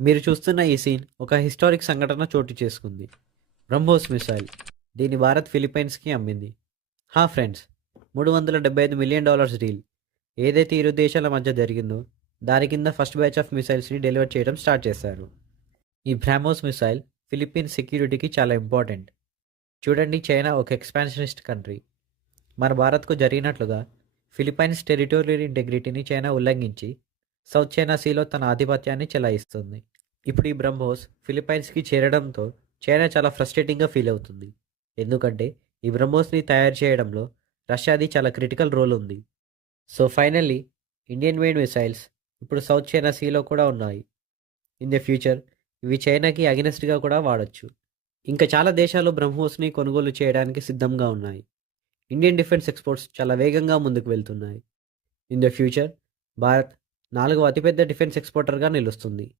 మీరు చూస్తున్న ఈ సీన్ ఒక హిస్టారిక్ సంఘటన చోటు చేసుకుంది. బ్రహ్మోస్ మిసైల్. దీన్ని భారత్ ఫిలిప్పైన్స్కి అమ్మింది. ఫ్రెండ్స్, $375 మిలియన్ డీల్ ఏదైతే ఇరు దేశాల మధ్య జరిగిందో దాని కింద ఫస్ట్ బ్యాచ్ ఆఫ్ మిసైల్స్ని డెలివర్ చేయడం స్టార్ట్ చేశారు. ఈ బ్రహ్మోస్ మిసైల్ ఫిలిప్పీన్స్ సెక్యూరిటీకి చాలా ఇంపార్టెంట్. చూడండి, చైనా ఒక ఎక్స్పాన్షనిస్ట్ కంట్రీ. మన భారత్కు జరిగినట్లుగా ఫిలిప్పైన్స్ టెరిటోరియల్ ఇంటెగ్రిటీని చైనా ఉల్లంఘించి సౌత్ చైనా సీలో తన ఆధిపత్యాన్ని చెలాయిస్తుంది. ఇప్పుడు ఈ బ్రహ్మోస్ ఫిలిప్పైన్స్కి చేరడంతో చైనా చాలా ఫ్రస్ట్రేటింగ్గా ఫీల్ అవుతుంది. ఎందుకంటే ఈ బ్రహ్మోస్ని తయారు చేయడంలో రష్యాది చాలా క్రిటికల్ రోల్ ఉంది. So finally Indian made missiles ఇప్పుడు సౌత్ చైనా సీలో కూడా ఉన్నాయి. ఇన్ ద ఫ్యూచర్ ఇవి చైనాకి అగెనెస్ట్గా కూడా వాడొచ్చు. ఇంకా చాలా దేశాలు బ్రహ్మోస్ని కొనుగోలు చేయడానికి సిద్ధంగా ఉన్నాయి. ఇండియన్ డిఫెన్స్ ఎక్స్పోర్ట్స్ చాలా వేగంగా ముందుకు వెళ్తున్నాయి. ఇన్ ద ఫ్యూచర్ భారత్ 4వ అతిపెద్ద డిఫెన్స్ ఎక్స్పోర్టర్గా నిలుస్తుంది.